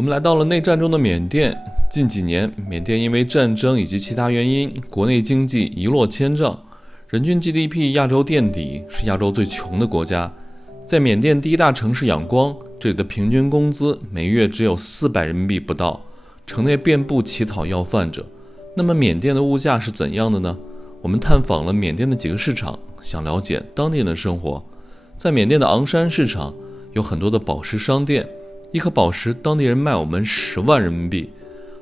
我们来到了内战中的缅甸。近几年，缅甸因为战争以及其他原因，国内经济一落千丈，人均 GDP 亚洲垫底，是亚洲最穷的国家。在缅甸第一大城市仰光，这里的平均工资每月只有400人民币不到，城内遍布乞讨要饭者。那么缅甸的物价是怎样的呢？我们探访了缅甸的几个市场，想了解当地人的生活。在缅甸的昂山市场，有很多的宝石商店，一颗宝石当地人卖我们10万人民币，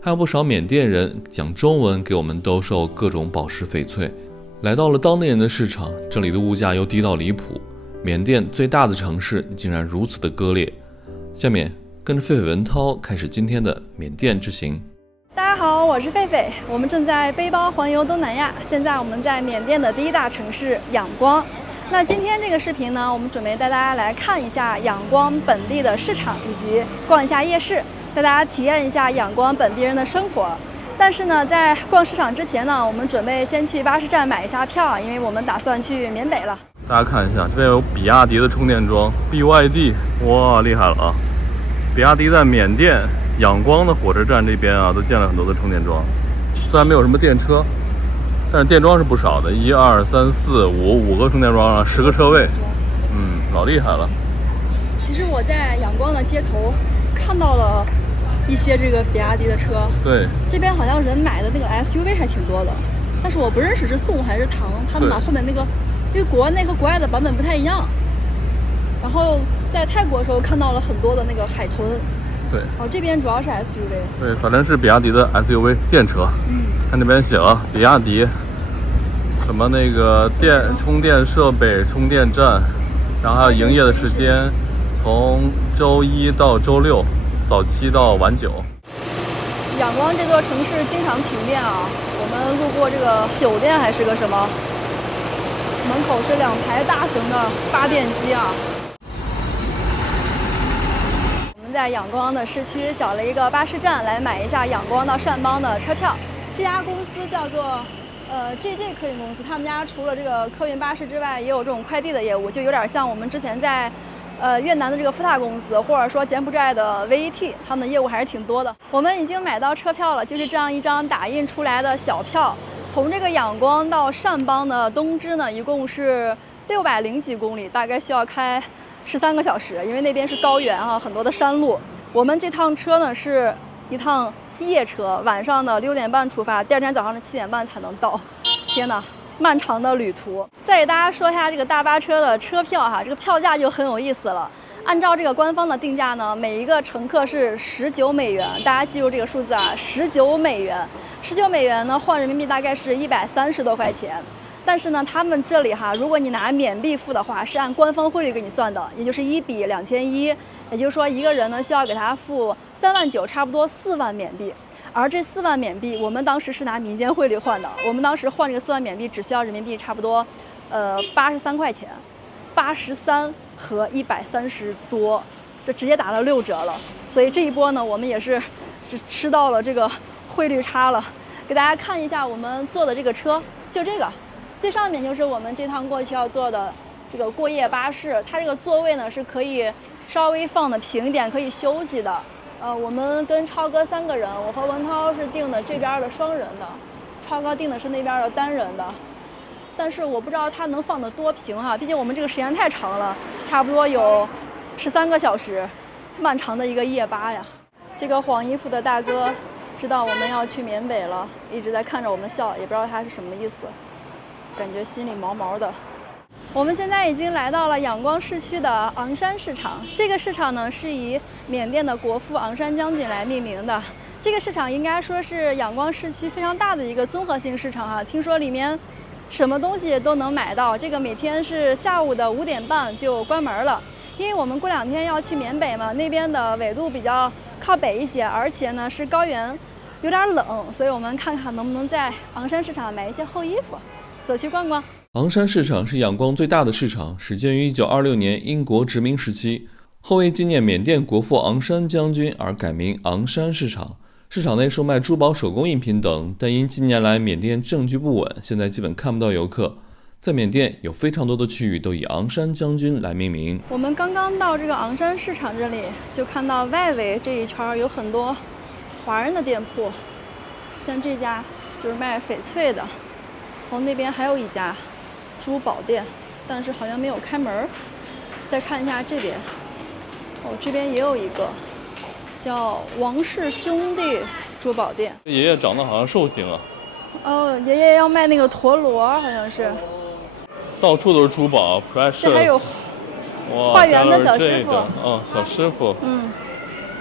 还有不少缅甸人讲中文给我们兜售各种宝石翡翠。来到了当地人的市场，这里的物价又低到离谱，缅甸最大的城市竟然如此的割裂。下面跟着狒狒文涛开始今天的缅甸之行。大家好，我是狒狒，我们正在背包环游东南亚。现在我们在缅甸的第一大城市仰光。那今天这个视频呢，我们准备带大家来看一下仰光本地的市场，以及逛一下夜市，带大家体验一下仰光本地人的生活。但是呢，在逛市场之前呢，我们准备先去巴士站买一下票，因为我们打算去缅北了。大家看一下，这边有比亚迪的充电桩 BYD， 哇，厉害了啊！比亚迪在缅甸仰光的火车站这边啊，都建了很多的充电桩。虽然没有什么电车，但是电桩是不少的，1、2、3、4、5个充电桩啊，10个车位，老厉害了。其实我在仰光的街头看到了一些这个比亚迪的车，对，这边好像人买的那个 SUV 还挺多的，但是我不认识是宋还是唐，他们把后面那个，因为国内和国外的版本不太一样。然后在泰国的时候看到了很多的那个海豚，对，这边主要是 SUV， 对，反正是比亚迪的 SUV 电车，看那边写了比亚迪，什么那个充电设备、充电站，然后还有营业的时间，从周1到周6。早7到晚9。仰光这座城市经常停电啊，我们路过这个酒店还是个什么，门口是2台大型的发电机啊。我们在仰光的市区找了一个巴士站来买一下仰光到善邦的车票。这家公司叫做JJ 客运公司，他们家除了这个客运巴士之外，也有这种快递的业务，就有点像我们之前在越南的这个富塔公司，或者说柬埔寨的 VET， 他们的业务还是挺多的。我们已经买到车票了，就是这样一张打印出来的小票。从这个仰光到善邦的东支呢，一共是600几公里，大概需要开13个小时，因为那边是高原啊，很多的山路。我们这趟车呢是一趟夜车，晚上的6点半出发，第二天早上的7点半才能到。天哪！漫长的旅途。再给大家说一下这个大巴车的车票哈，这个票价就很有意思了。按照这个官方的定价呢，每一个乘客是19美元，大家记住这个数字啊，19美元。19美元呢，换人民币大概是130多块钱。但是呢，他们这里哈，如果你拿缅币付的话，是按官方汇率给你算的，也就是1比2100，也就是说一个人呢需要给他付3万9，差不多4万缅币。而这4万缅币，我们当时是拿民间汇率换的。我们当时换这个4万缅币，只需要人民币差不多，83块钱，83和130多，这直接打了6折了。所以这一波呢，我们也是吃到了这个汇率差了。给大家看一下我们坐的这个车，就这个，最上面就是我们这趟过去要坐的这个过夜巴士，它这个座位呢是可以稍微放的平一点，可以休息的。我们跟超哥3个人，我和文涛是订的这边的双人的，超哥订的是那边的单人的。但是我不知道它能放得多平哈，毕竟我们这个时间太长了，差不多有13个小时，漫长的一个夜巴呀。这个黄衣服的大哥知道我们要去缅北了，一直在看着我们笑，也不知道他是什么意思，感觉心里毛毛的。我们现在已经来到了仰光市区的昂山市场。这个市场呢是以缅甸的国父昂山将军来命名的。这个市场应该说是仰光市区非常大的一个综合性市场哈。听说里面什么东西都能买到。这个每天是下午的5点半就关门了，因为我们过2天要去缅北嘛，那边的纬度比较靠北一些，而且呢是高原，有点冷，所以我们看看能不能在昂山市场买一些厚衣服，走去逛逛。昂山市场是仰光最大的市场，始建于1926年英国殖民时期，后为纪念缅甸国父昂山将军而改名昂山市场。市场内售卖珠宝、手工艺品等，但因近年来缅甸政局不稳，现在基本看不到游客。在缅甸有非常多的区域都以昂山将军来命名。我们刚刚到这个昂山市场这里，就看到外围这一圈有很多华人的店铺，像这家就是卖翡翠的，然后那边还有一家珠宝店，但是好像没有开门。再看一下这边，这边也有一个叫王氏兄弟珠宝店。爷爷长得好像寿星啊。爷爷要卖那个陀螺，好像是。到处都是珠宝 ，precious。这还有画圆的小师傅。小师傅。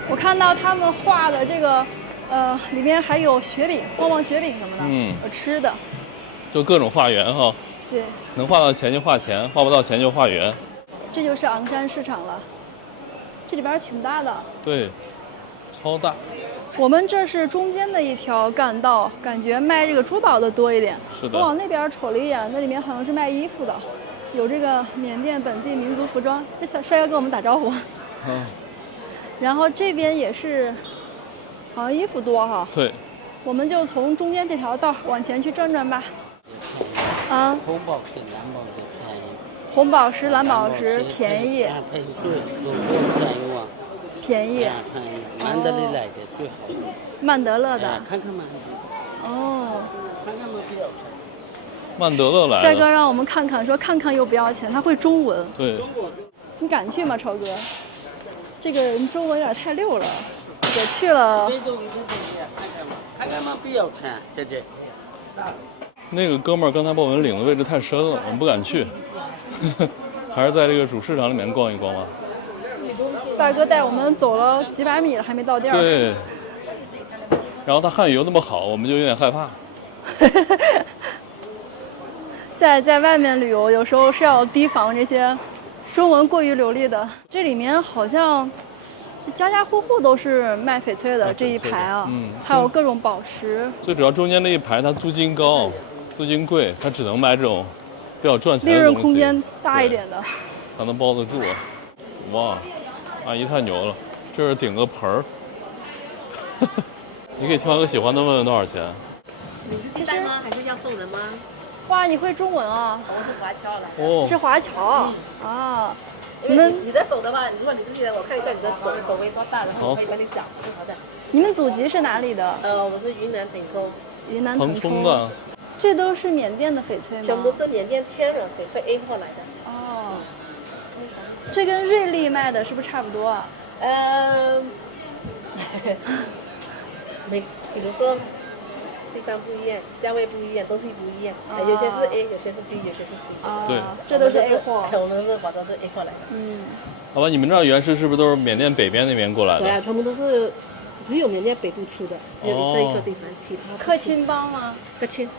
我看到他们画的这个，里面还有雪饼、旺旺雪饼什么的，有吃的。就各种画圆哈。对。能画到钱就画钱，画不到钱就画圆。这就是昂山市场了，这里边挺大的。对，超大。我们这是中间的一条干道，感觉卖这个珠宝的多一点。是的。我往那边瞅了一眼，那里面好像是卖衣服的，有这个缅甸本地民族服装。这小帅哥跟我们打招呼。然后这边也是，好像衣服多哈。对。我们就从中间这条道往前去转转吧。红宝石、蓝宝石便宜。红宝石、蓝宝石便宜。便宜。曼德勒来的最好。曼德勒的。看看曼德勒。看看嘛，比较便宜。曼德勒来的。帅哥让我们看看，说看看又不要钱，他会中文。对。你敢去吗，超哥？这个人中文有点太溜了，也去了。看看嘛，比较钱，姐姐。那个哥们儿刚才把我们领的位置太深了，我们不敢去，还是在这个主市场里面逛一逛吧。大哥带我们走了几百米了，还没到店儿。对。然后他汉语又那么好，我们就有点害怕。在外面旅游，有时候是要提防这些中文过于流利的。这里面好像家家户户都是卖翡翠的这一排啊，还有各种宝石。最主要中间那一排它租金高，租金贵，它只能卖这种比较赚钱的利东西，润空间大一点的，才能包得住。哇，阿姨太牛了，这是顶个盆儿。你可以挑一个喜欢的，问问多少钱。你是自带吗？还是要送人吗？哇，你会中文啊？我是华侨来的。哦，是华侨啊。你的手的话，如果你自己人，我看一下你的手围多大，然后我可以帮你讲适合的。你们祖籍是哪里的？我是云南腾冲。云南腾冲的。这都是缅甸的翡翠吗？全部都是缅甸天然翡翠 A 货来的。哦。这跟瑞丽卖的是不是差不多啊？比如说地方不一样，价位不一样，东西不一样，有些是 A， 有些是 B， 有些是 C。对，这都是 A 货。我们是保证是 A 货来的。好吧，你们这儿原石是不是都是缅甸北边那边过来的？对啊，他们都是只有缅甸北部出的，只有这一个地方，其他克钦邦吗？克钦，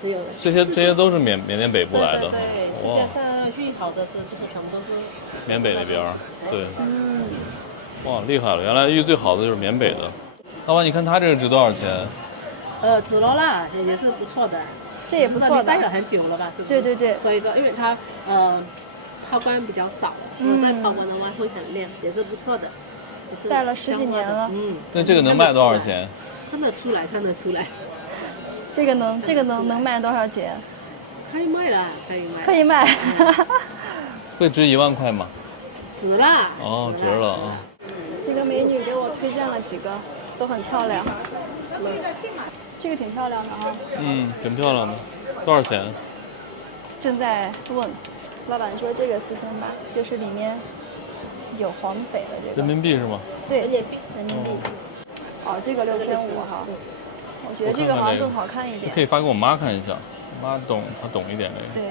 只有这些都是缅甸北部来的。对，世界上最好的是这个全部都是缅北那边。对。哇，厉害了！原来玉最好的就是缅北的。老板，你看它这个值多少钱？紫罗兰也是不错的，这也不错的。戴了很久了吧？是不是？对对对。所以说，因为它抛光比较少，再抛光的话会很亮，也是不错的。戴了10几年了。那这个能卖多少钱？看得出来，看得出来。这个能卖多少钱？可以卖了，可以卖。可以卖。会值1万块吗？值了。哦，值了啊。这个美女给我推荐了几个，都很漂亮。这个挺漂亮的啊。挺漂亮的。多少钱？正在问，老板说这个4800，就是里面有黄翡的这个。人民币是吗？对，人民币。这个6500哈。我觉得这个好像更好看一点。可以发给我妈看一下，妈懂，她懂一点这个。对。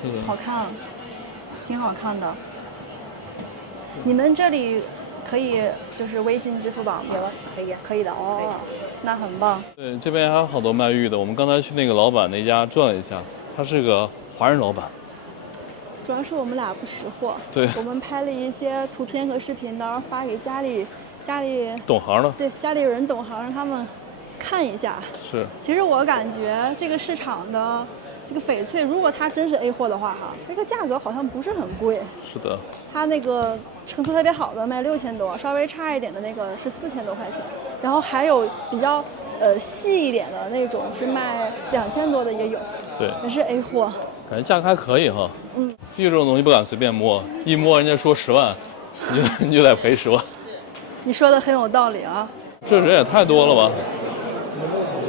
是的。好看，挺好看的。你们这里可以就是微信、支付宝吗？有啊，可以啊，可以的哦，那很棒。对，这边还有好多卖玉的。我们刚才去那个老板那家转了一下，他是个华人老板。主要是我们俩不识货，对，我们拍了一些图片和视频，到时候发给家里懂行的。对，家里有人懂行，让他们看一下。是。其实我感觉这个市场的这个翡翠，如果它真是 A 货的话哈，这个价格好像不是很贵。是的。它那个成色特别好的卖6000多，稍微差一点的那个是4000多块钱，然后还有比较细一点的那种是卖2000多的也有，对，也是 A 货。感觉价格还可以哈。嗯，玉这种东西不敢随便摸，一摸人家说10万，你就得赔10万。你说的很有道理啊。这人也太多了吧？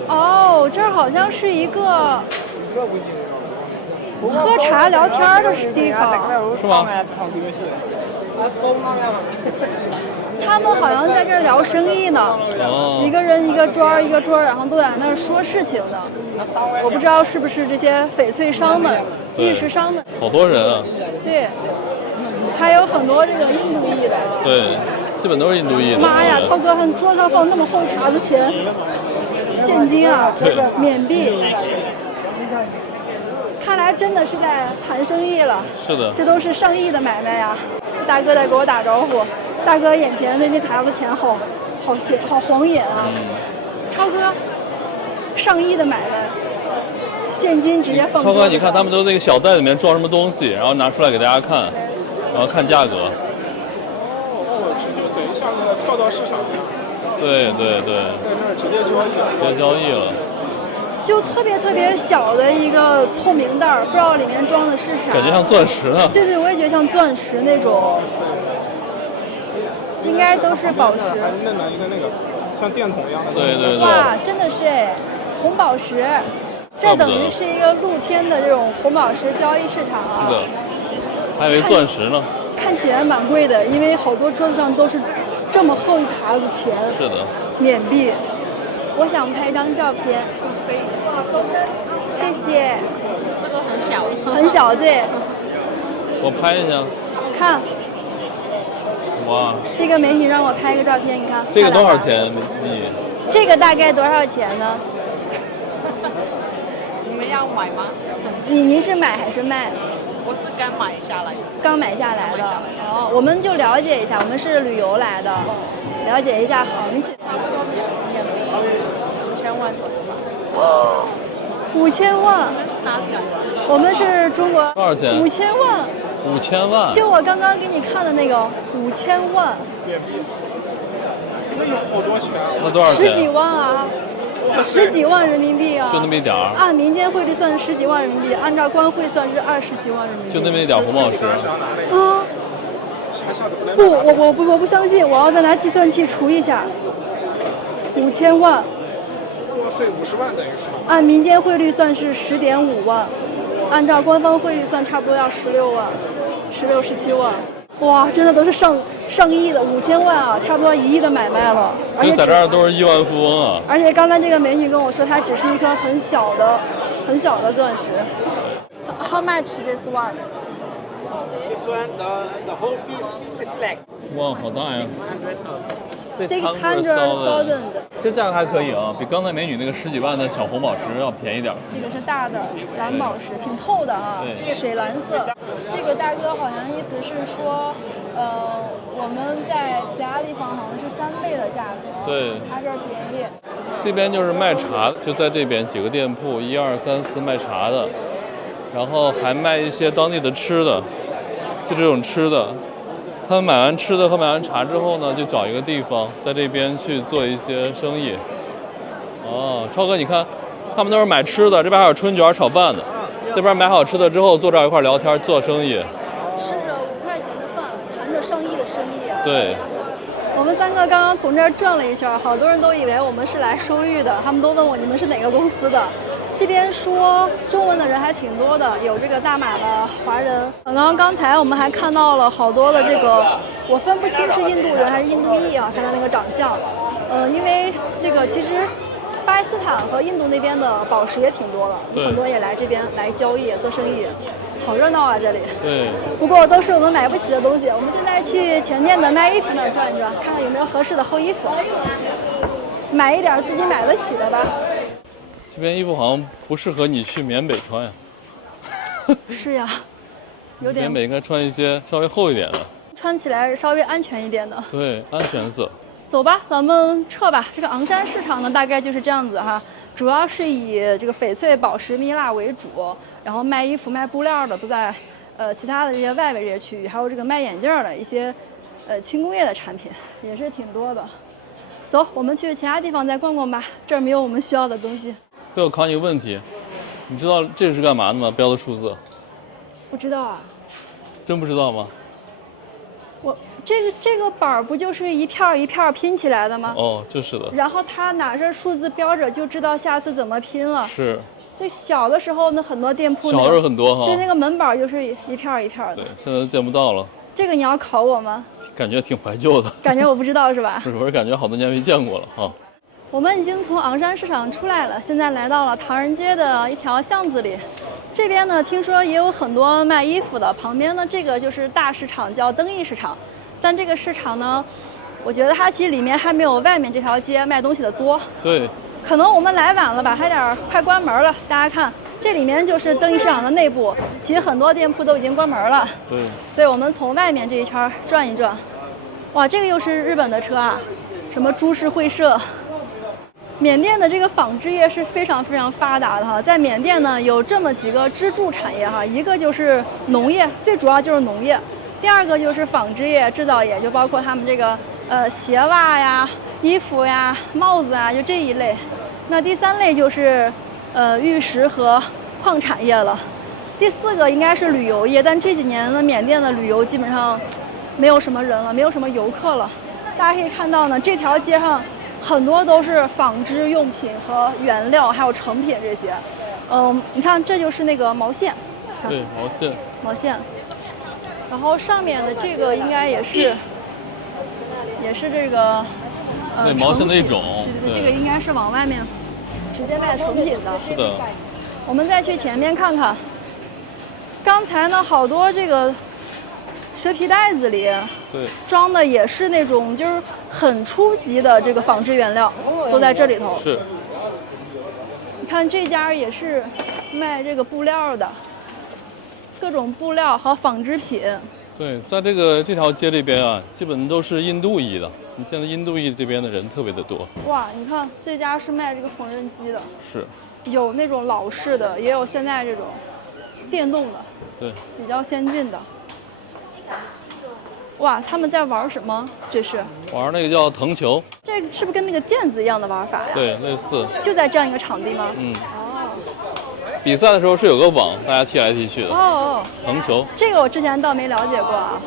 哦，这儿好像是一个喝茶聊天的地方，是吗？他们好像在这儿聊生意呢，几个人一个桌儿一个桌儿，然后都在那儿说事情呢。我不知道是不是这些翡翠商们、玉石商们。好多人啊。对，还有很多这个印度裔的。对，基本都是印度裔的。妈呀，涛哥，看桌上放那么厚沓子钱，现金啊，缅币。看来真的是在谈生意了。是的。这都是上亿的买卖呀！大哥在给我打招呼。大哥眼前那沓子钱好晃眼啊！超哥，上亿的买卖，现金直接放。超哥，你看他们都那个小袋里面装什么东西，然后拿出来给大家看，然后看价格。这就等于像那个跳蚤市场一样。对对对。在这儿直接交易了。直接交易了。就特别小的一个透明袋儿，不知道里面装的是啥。感觉像钻石呢。对，我也觉得像钻石那种。应该都是宝石。还是嫩的一个那个像电筒一样的。对。哇，真的是哎，红宝石，这等于是一个露天的这种红宝石交易市场啊。是的。还以为钻石呢。看起来蛮贵的，因为好多桌子上都是这么厚一沓子钱。是的。缅币。我想拍张照片。谢谢。这个很小。很小，对。我拍一下。看。哇，这个美女让我拍个照片，你看。这个多少钱？你？这个大概多少钱呢？你们要买吗？您是买还是卖？我是刚买下来的。刚买下来的。哦，我们就了解一下，我们是旅游来的，了解一下行情。差不多缅币5000万左右吧。哦，5000万。你们是哪里来的？我们是中国。多少钱？5000万。5000万。就我刚刚给你看的那个5000万。缅币。那有好多钱啊！那多少钱？10几万啊，10几万人民币啊。就那么一点儿。按民间汇率算是10几万人民币，按照官汇算是20几万人民币。就那么一点红宝石。啊。不，我不相信，我要再拿计算器除一下。5000万。哇塞，50万等于是。按民间汇率算是10.5万，按照官方汇率算差不多要16万，16、17万。哇，真的都是上亿的，5000万啊，差不多1亿的买卖了。所以在这儿都是亿万富翁啊。而且刚才这个美女跟我说，它只是一颗很小的钻石。How much this one? This one, the whole piece 6 lakh. 哇，好大呀！600,000。这价格还可以啊，比刚才美女那个10几万的小红宝石要便宜点。这个是大的蓝宝石，挺透的啊，水蓝色。这个大哥好像意思是说，我们在其他地方好像是3倍的价格，对，他这儿便宜。这边就是卖茶，就在这边几个店铺，1、2、3、4卖茶的，然后还卖一些当地的吃的，就这种吃的。他们买完吃的和买完茶之后呢，就找一个地方在这边去做一些生意。哦，超哥，你看，他们都是买吃的，这边还有春卷、炒饭的。这边买好吃的之后，坐这儿一块聊天做生意。吃着5块钱的饭，谈着上亿的生意啊！对。我们3个刚刚从这儿转了一圈，好多人都以为我们是来收玉的，他们都问我你们是哪个公司的。这边说中文的人还挺多的，有这个大马的华人。刚才我们还看到了好多的这个，我分不清是印度人还是印度裔啊，看他那个长相。因为这个其实巴基斯坦和印度那边的宝石也挺多的，很多也来这边来交易做生意，好热闹啊这里。对。不过都是我们买不起的东西，我们现在去前面的卖衣服那儿转一转，看看有没有合适的厚衣服，买一点自己买得起的吧。这边衣服好像不适合你去缅北穿呀。是呀，有点。缅北应该穿一些稍微厚一点的，穿起来稍微安全一点的。对，安全色。走吧，咱们撤吧。这个昂山市场呢，大概就是这样子哈，主要是以这个翡翠、宝石、蜜蜡为主，然后卖衣服、卖布料的都在其他的这些外围这些区域，还有这个卖眼镜的一些轻工业的产品也是挺多的。走，我们去其他地方再逛逛吧，这儿没有我们需要的东西。对，我考你个问题，你知道这是干嘛的吗？标的数字，不知道啊，真不知道吗？我这个板儿不就是一片儿一片儿拼起来的吗？哦，就是的，然后它拿着数字标着，就知道下次怎么拼了。是。对，小的时候呢，很多店铺小时候很多哈。对，那个门板儿就是一片儿一片儿的。对，现在都见不到了。这个你要考我吗？感觉挺怀旧的。感觉我不知道是吧？不是，我是感觉好多年没见过了哈。我们已经从昂山市场出来了，现在来到了唐人街的一条巷子里。这边呢，听说也有很多卖衣服的，旁边呢这个就是大市场，叫登义市场。但这个市场呢，我觉得它其实里面还没有外面这条街卖东西的多。对。可能我们来晚了吧，还快关门了。大家看，这里面就是登义市场的内部，其实很多店铺都已经关门了。对。所以我们从外面这一圈转一转。哇，这个又是日本的车啊，什么株式会社。缅甸的这个纺织业是非常非常发达的哈，在缅甸呢有这么几个支柱产业哈，一个就是农业，最主要就是农业；第二个就是纺织业、制造业，就包括他们这个鞋袜呀、衣服呀、帽子啊，就这一类。那第三类就是玉石和矿产业了。第四个应该是旅游业，但这几年呢，缅甸的旅游基本上没有什么人了，没有什么游客了。大家可以看到呢，这条街上很多都是纺织用品和原料，还有成品这些。你看，这就是那个毛线。对，毛线。毛线。然后上面的这个应该也是这个对，毛线的一种。对，这个应该是往外面直接卖成品的。是的。我们再去前面看看。刚才呢，好多这个蛇皮袋子里，对，装的也是那种就是很初级的这个纺织原料，都在这里头。是。你看这家也是卖这个布料的，各种布料和纺织品。对，在这条街里边啊，基本都是印度裔的。你现在印度裔这边的人特别的多。哇，你看这家是卖这个缝纫机的。是。有那种老式的，也有现在这种电动的。对。比较先进的。哇，他们在玩什么？这是玩那个叫藤球。这是不是跟那个毽子一样的玩法呀？对，类似。就在这样一个场地吗？嗯。比赛的时候是有个网，大家踢来踢去的。哦。藤球。这个我之前倒没了解过啊。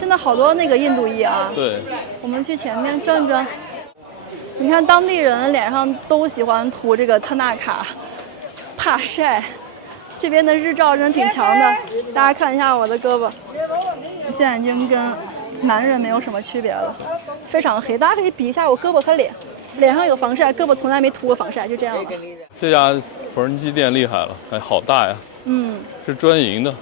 真的好多那个印度裔啊。对。我们去前面转转。你看当地人脸上都喜欢涂这个特纳卡，怕晒。这边的日照真挺强的，大家看一下我的胳膊，现在已经跟男人没有什么区别了，非常黑。大家可以比一下我胳膊和脸，脸上有防晒，胳膊从来没涂过防晒，就这样了。这家缝纫机店厉害了，哎，好大呀！嗯，是专营的。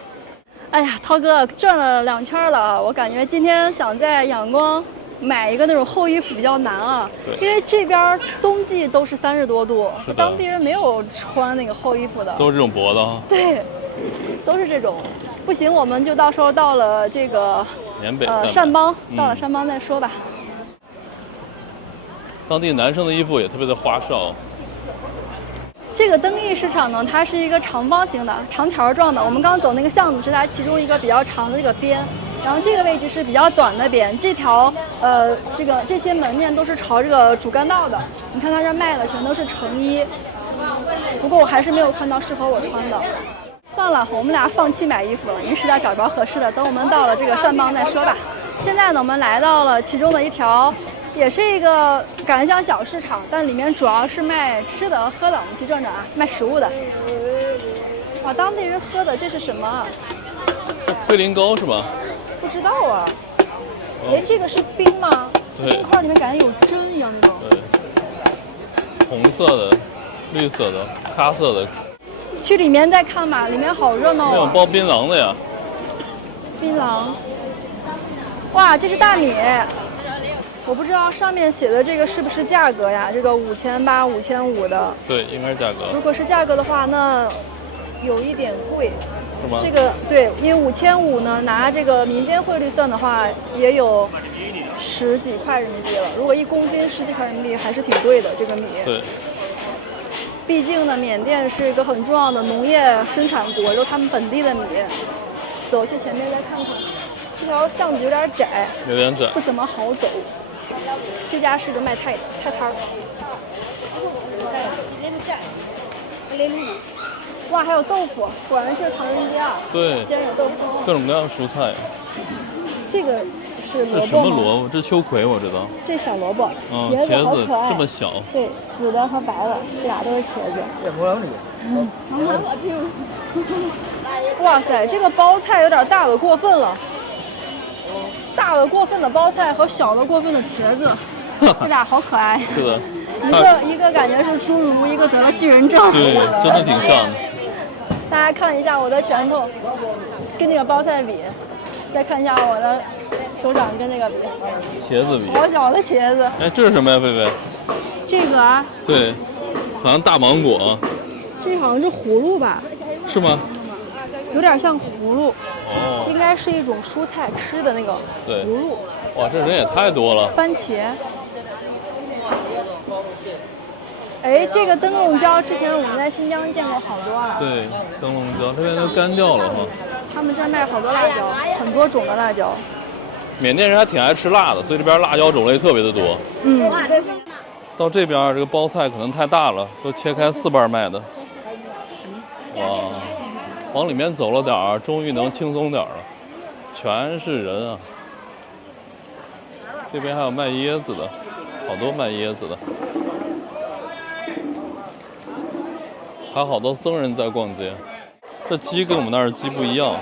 哎呀，涛哥转了2圈了啊，我感觉今天想在仰光买一个那种厚衣服比较难啊，因为这边冬季都是30多度，当地人没有穿那个厚衣服的，都是这种薄的啊。对，都是这种。不行，我们就到时候到了这个缅北掸邦，到了掸邦再说吧。当地男生的衣服也特别的花哨。这个登义市场呢，它是一个长方形的、长条状的。我们刚走那个巷子是它其中一个比较长的这个边。然后这个位置是比较短的边，这条这些门面都是朝这个主干道的。你看它这卖的全都是成衣，不过我还是没有看到适合我穿的。算了，我们俩放弃买衣服了，因为实在找不着合适的。等我们到了这个掸邦再说吧。现在呢，我们来到了其中的一条，也是一个感觉像小市场，但里面主要是卖吃的喝的。我们去转转啊，卖食物的。哇，当地人喝的这是什么？龟苓膏是吧？不知道啊。哎，这个是冰吗？对。冰块里面感觉有针一样那种。对。红色的、绿色的、咖色的。去里面再看吧，里面好热闹啊。那种包槟榔的呀。槟榔。哇，这是大米。我不知道上面写的这个是不是价格呀？这个5800、5500的。对，应该是价格。如果是价格的话，那有一点贵。是吗？这个对，因为5500呢，拿这个民间汇率算的话，也有10几块人民币了。如果1公斤10几块人民币，还是挺贵的这个米。对。毕竟呢，缅甸是一个很重要的农业生产国，有他们本地的米。走去前面再看看，这条巷子有点窄，有点窄，不怎么好走。这家是个卖菜的菜摊儿。哇，还有豆腐，果然是唐人街啊！对，竟然有豆腐。各种各样的蔬菜。这个是这什萝卜吗？么萝卜？这秋葵我知道。这小萝卜，嗯，茄茄子好可爱。这么小。对，紫的和白的，这俩都是茄子。哇塞，这个包菜有点大的过分了。大的过分的包菜和小的过分的茄子，这俩好可爱。是的。一个感觉是侏儒，一个得了巨人症。对，真的挺像的。大家看一下我的拳头，跟这个包菜比，再看一下我的手掌跟这个比，茄子比。好小的茄子。哎，这是什么呀，菲菲？这个啊？对，好像大芒果。这好像是葫芦吧？是吗？有点像葫芦。哦。应该是一种蔬菜吃的那个葫芦。哇，这人也太多了。番茄。哎，这个灯笼椒之前我们在新疆见过好多啊。对，灯笼椒这边都干掉了哈。他们这儿卖好多辣椒，很多种的辣椒。缅甸人还挺爱吃辣的，所以这边辣椒种类特别的多。嗯。到这边这个包菜可能太大了，都切开4瓣卖的。哇，往里面走了点儿，终于能轻松点了。全是人啊！这边还有卖椰子的，好多卖椰子的。还有好多僧人在逛街。这鸡跟我们那儿鸡不一样，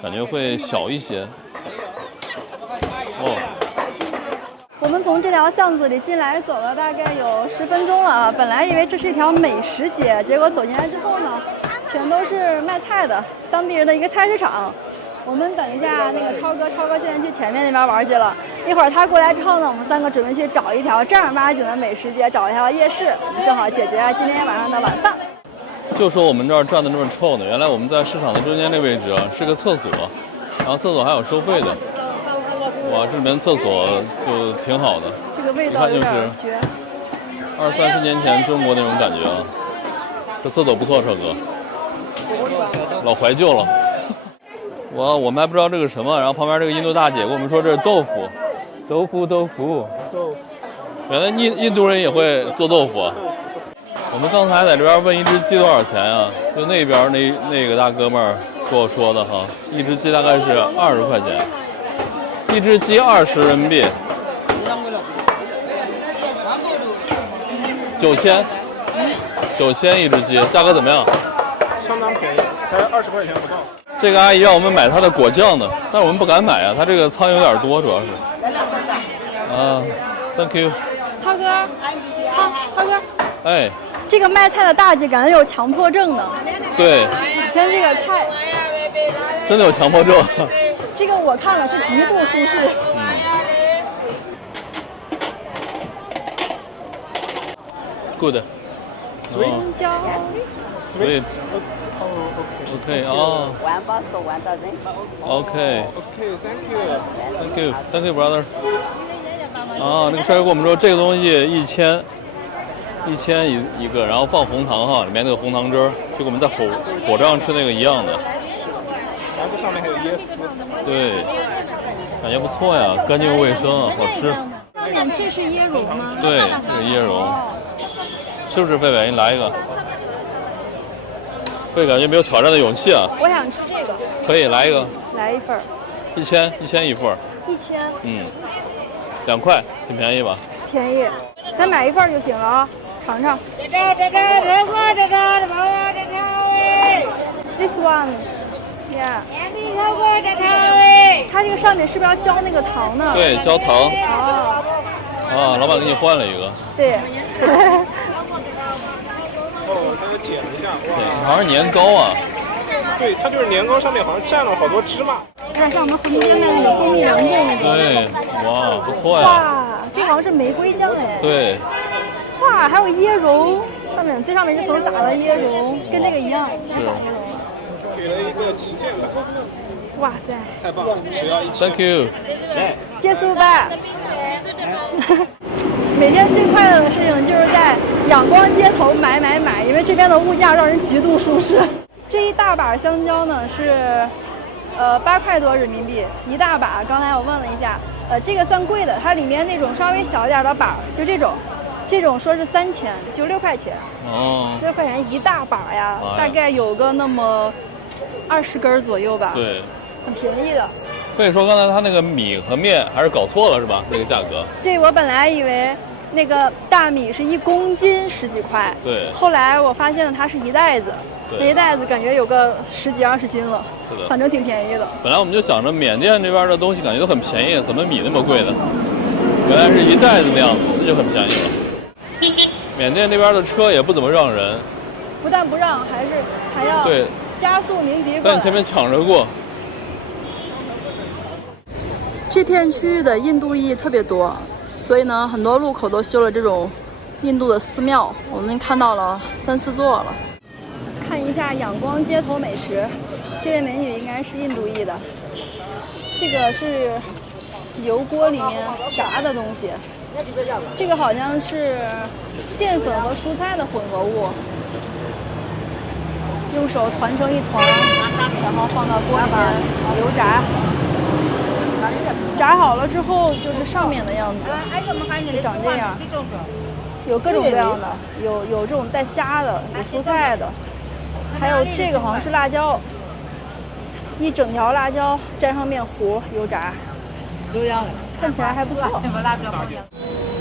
感觉会小一些。哦。我们从这条巷子里进来，走了大概有10分钟了啊。本来以为这是一条美食街，结果走进来之后呢，全都是卖菜的，当地人的一个菜市场。我们等一下那个超哥现在去前面那边玩去了。一会儿他过来之后呢，我们3个准备去找一条正儿八经的美食街，找一条夜市，我们正好解决今天晚上的晚饭。就说我们这儿站得这么臭呢，原来我们在市场的中间这位置啊是个厕所，然后厕所还有收费的。哇，这里面厕所就挺好的，这个味道有点绝。 20-30年前中国那种感觉啊。这厕所不错，车哥，老怀旧了。我们还不知道这个什么，然后旁边这个印度大姐跟我们说这是豆腐。原来印度人也会做豆腐。我们刚才在这边问一只鸡多少钱啊？就那边那个大哥们儿跟我说的哈，一只鸡大概是20块钱，一只鸡20人民币，9000一只鸡，价格怎么样？相当便宜，才20块钱不到。这个阿姨让我们买她的果酱呢，但是我们不敢买啊，她这个苍蝇有点多，主要是。啊 ，Thank you。涛哥，涛哥，哎，这个卖菜的大姐感觉有强迫症呢。对。你看这个菜，真的有强迫症。这个我看了是极度舒适。Good。青椒。Sweet。OK 啊。 One basket, 1 dozen. OK。 Thank you. Thank you, brother。啊，那个帅哥跟我们说，这个东西1000一个，然后放红糖哈，里面那个红糖汁儿，就跟我们在火车上吃那个一样的。然后这上面还有椰丝。对，感觉不错呀，干净又卫生，好吃。这是椰蓉吗？对，这是椰蓉。是不是贝贝？你来一个。贝感觉没有挑战的勇气啊。我想吃这个。可以来一个。来一份。1000一份。1000。2块，挺便宜吧？便宜，咱买一份就行了啊，尝尝。This one, yeah。它这个上面是不是要浇那个糖呢？对，浇糖。哦。啊，老板给你换了一个。对。哦，它给剪了一下，哇，好像是年糕啊。对，它就是年糕上面好像蘸了好多芝麻。有点像我们横街卖那个蜂蜜凉酱那种。对，哇，不错呀。哇，这好像是玫瑰酱哎。对。哇，还有椰蓉，最上面这层撒了椰蓉，跟这个一样。是。给了一个旗舰版。哇塞！太棒了，只要1000。Thank you。结束吧。每天最快乐的事情就是在仰光街头买，因为这边的物价让人极度舒适。这一大把香蕉呢是，8块多人民币一大把。刚才我问了一下，这个算贵的，它里面那种稍微小一点的板儿，就这种说是3000，就6块钱。哦， 6块钱一大把呀，哎呀大概有个那么20根左右吧。，对。很便宜的。所以说刚才他那个米和面还是搞错了是吧？那个价格。对，我本来以为那个大米是1公斤10几块，对后来我发现了它是一袋子，对那一袋子感觉有个10几20斤了，是的反正挺便宜的。本来我们就想着缅甸这边的东西感觉都很便宜，怎么米那么贵呢？原来是一袋子那样子，那就很便宜了。缅甸那边的车也不怎么让人，不但不让，还要对，加速鸣笛过来。在你前面抢着过。这片区域的印度裔特别多，所以呢，很多路口都修了这种印度的寺庙。我们看到了3、4座了。看一下仰光街头美食，这位美女应该是印度裔的。这个是油锅里面炸的东西，这个好像是淀粉和蔬菜的混合物，用手团成一团，然后放到锅里面油炸。炸好了之后就是上面的样子，就长这样。有各种各样的，有这种带虾的，有蔬菜的，还有这个好像是辣椒，一整条辣椒沾上面糊油炸，看起来还不错。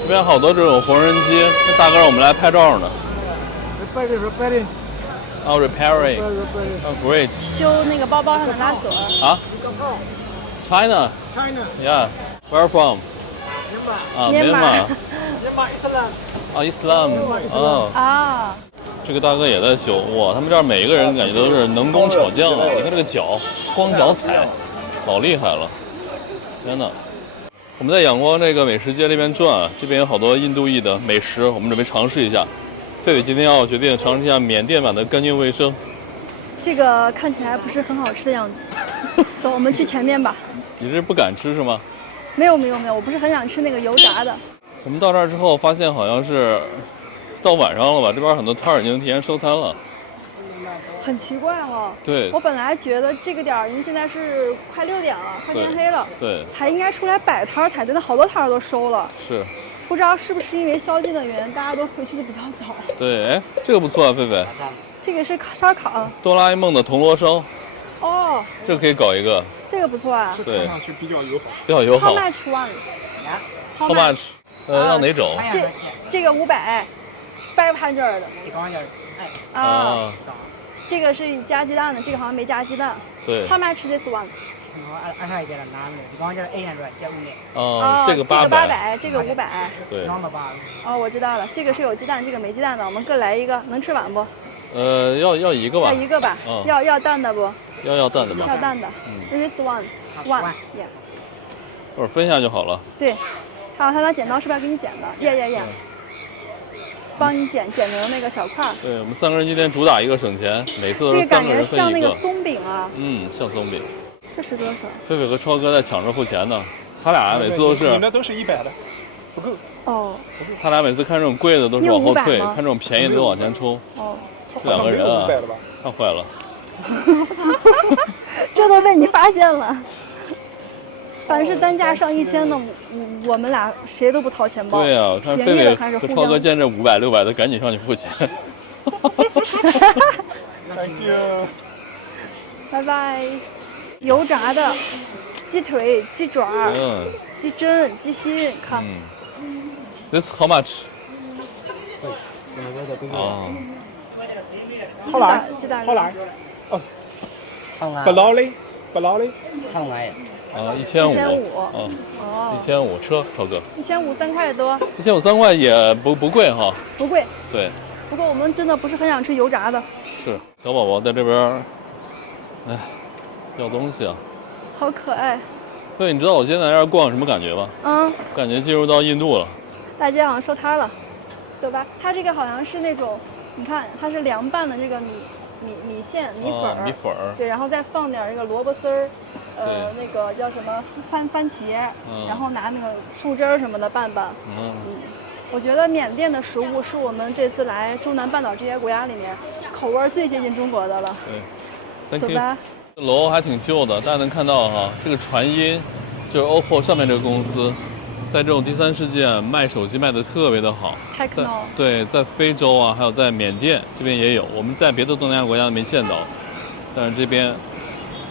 这边好多这种缝纫机，这大哥让我们来拍照呢。repairing. Oh, repairing. Oh, great. 修那个包包上的拉锁。啊 China. China. Yeah. Where from? Myanmar. 啊，缅甸甸。Myanmar Islam. 啊，Islam。哦，啊，这个大哥也在修。哇，他们这儿每一个人感觉都是能工巧匠啊！你看这个脚，光脚踩，老厉害了。天哪！我们在仰光这个美食街这边转，这边有好多印度裔的美食，我们准备尝试一下。狒狒今天要决定尝试一下缅甸版的干净卫生。这个看起来不是很好吃的样子。走，我们去前面吧。你是不敢吃是吗？没有，我不是很想吃那个油炸的。我们到这儿之后发现好像是到晚上了吧，这边很多摊儿已经提前收摊了。很奇怪哈、对我本来觉得这个点儿，因为现在是快6点了，快天黑了，对，才应该出来摆摊儿才对，那好多摊儿都收了。是，不知道是不是因为宵禁的原因，大家都回去的比较早。对，哎，这个不错啊，狒狒。这个是烧烤。哆啦 A 梦的铜锣烧，哦，这个可以搞一个，这个不错啊。对看上去比较友好。比较友好。 How much one? How much？要哪种？这个500 ，500的。啊，这个是加鸡蛋的，这个好像没加鸡蛋。对。 How much this one? 哦，这个800， 800，这个500。对。哦，我知道了，这个是有鸡蛋，这个没鸡蛋的，我们各来一个，能吃完不？要一个吧。要一个吧。嗯。要蛋的不？要蛋的吧。要蛋的。This one, yeah。一会儿分一下就好了。对，还有他拿剪刀是不是要给你剪的？呀。帮你剪成那个小块儿。对，我们3个人今天主打一个省钱，每次都是3这个感觉个人分一像那个松饼啊。嗯，像松饼。这是多少？狒狒和超哥在抢着付钱呢，他俩每次都是。你那都是100的，不够。哦。他俩每次看这种贵的都是往后退，看这种便宜的都往前冲。哦。这2个人啊，太坏了。这都被你发现了。凡是单价上1000的，我们俩谁都不掏钱包。对呀、我看狒狒和超哥见这500、600的，赶紧上去付钱。Thank you。拜拜。油炸的鸡腿、鸡爪、鸡胗、鸡心，看。This how much？ 哦。好来，好来。哦。不劳累，不劳累。啊，1500。哦。 1500车，超哥。1500 3块多。1500 3块也不贵哈。不贵。对。不过我们真的不是很想吃油炸的。是，小宝宝在这边，哎，要东西啊。好可爱。对，你知道我现在在这儿逛什么感觉吗？感觉进入到印度了。大街好像收摊了，走吧。它这个好像是那种，你看它是凉拌的这个米线、米粉儿。对，然后再放点这个萝卜丝儿。那个叫什么番茄，然后拿那个醋汁儿什么的拌。我觉得缅甸的食物是我们这次来中南半岛这些国家里面口味最接近中国的了。对，走吧。楼还挺旧的，大家能看到哈，这个传音就是 OPPO 上面这个公司，在这种第三世界卖手机卖的特别的好。对，在非洲啊，还有在缅甸这边也有，我们在别的东南亚国家没见到，但是这边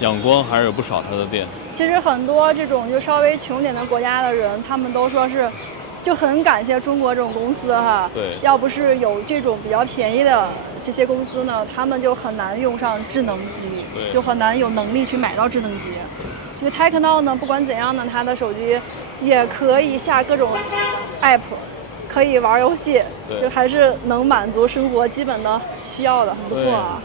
仰光还是有不少它的店。其实很多这种就稍微穷点的国家的人，他们都说是。就很感谢中国这种公司哈，对，要不是有这种比较便宜的这些公司呢，他们就很难用上智能机，就很难有能力去买到智能机。因为 Tecno 呢，不管怎样呢，它的手机也可以下各种 app， 可以玩游戏，就还是能满足生活基本的需要的，很不错啊。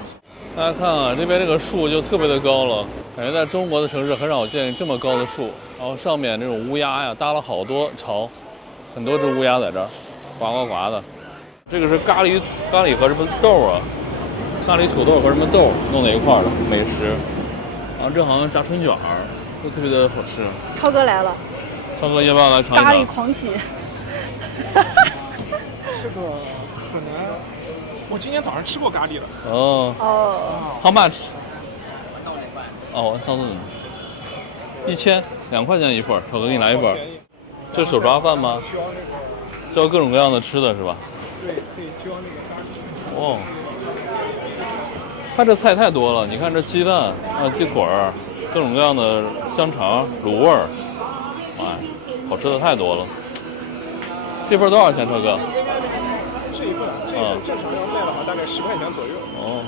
大家看啊，这边这个树就特别的高了，感觉在中国的城市很少见这么高的树，然后上面这种乌鸦呀搭了好多巢。很多只乌鸦在这儿，呱呱呱的。这个是咖喱和什么豆啊？咖喱土豆和什么豆弄在一块儿的美食。然后这好像炸春卷儿，都特别的好吃。超哥来了，超哥要不要来尝一尝？咖喱狂喜。这个很难。我今天早上吃过咖喱了。哦。How much？ 哦，1000， 2块钱一份，超哥给你来一份。这手抓饭吗？浇各种各样的吃的是吧？对，可以浇那个咖喱。哦，它这菜太多了，你看这鸡蛋啊、鸡腿儿，各种各样的香肠、卤味儿，哎，好吃的太多了。这份多少钱，超哥？这一份，正常要卖的话大概10块钱左右。哦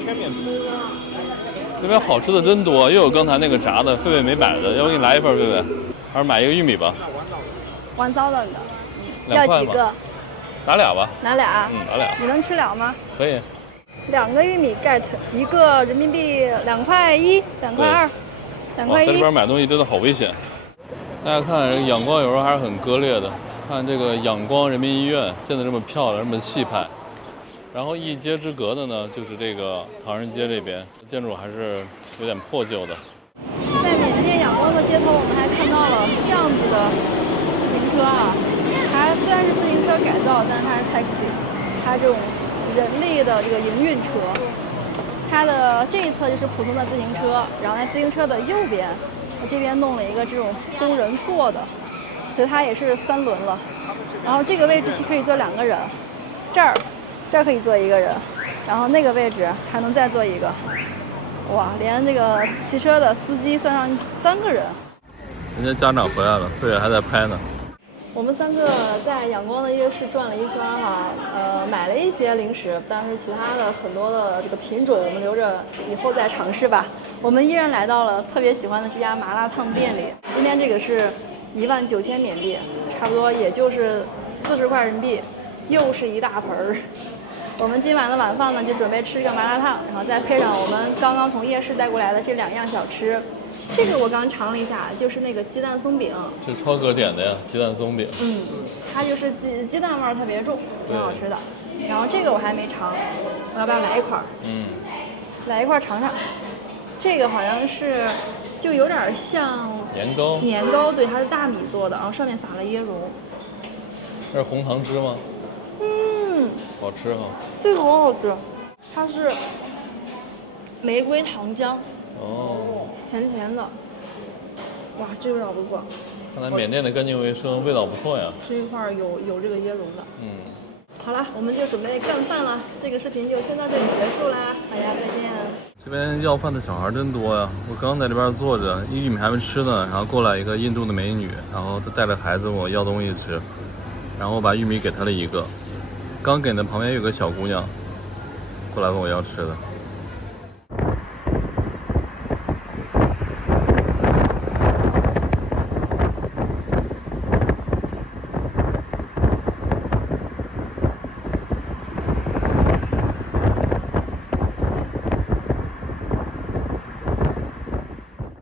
，2000缅币。这边好吃的真多，又有刚才那个炸的，狒狒没买的，要不给你来一份，狒狒？还是买一个玉米吧？1000的，要几个？拿俩吧。拿俩？拿俩。你能吃了吗？可以。2个玉米 get， 一个人民币2块1，2块2，2块1。在这边买东西真的好危险。大家看，仰光有时候还是很割裂的。看这个仰光人民医院建得这么漂亮，这么气派。然后一街之隔的呢，就是这个唐人街这边，建筑还是有点破旧的。在缅甸仰光的街头，我们还看到了这样子的自行车啊，它虽然是自行车改造，但是它是 taxi， 它这种人力的这个营运车。它的这一侧就是普通的自行车，然后在自行车的右边，这边弄了一个这种工人坐的，所以它也是3轮了。然后这个位置可以坐2个人，这儿可以坐1个人，然后那个位置还能再坐1个。哇，连这个汽车的司机算上3个人。人家家长回来了，狒狒还在拍呢。我们3个在仰光的夜市转了一圈哈，买了一些零食，但是其他的很多的这个品种我们留着以后再尝试吧。我们依然来到了特别喜欢的这家麻辣烫店里，今天这个是19000缅币，差不多也就是40块人民币，又是一大盆儿。我们今晚的晚饭呢，就准备吃一个麻辣烫，然后再配上我们刚刚从夜市带过来的这2样小吃。这个我刚尝了一下，就是那个鸡蛋松饼，这超哥点的呀，鸡蛋松饼。它就是鸡蛋味儿特别重，挺好吃的。然后这个我还没尝，我要不要来一块儿？来一块儿尝尝。这个好像是，就有点像年糕，对，它是大米做的，然后上面撒了椰蓉。这是红糖汁吗？好吃哈。这个好好吃，它是玫瑰糖浆。甜甜的，哇，这味道不错。看来缅甸的干净卫生，味道不错呀。这一块有这个椰蓉的。好了，我们就准备干饭了。这个视频就先到这里结束啦，大家再见。这边要饭的小孩真多呀！我刚在这边坐着，玉米还没吃呢，然后过来一个印度的美女，然后她带着孩子问我要东西吃，然后我把玉米给她了1个，刚给的旁边有个小姑娘过来问我要吃的。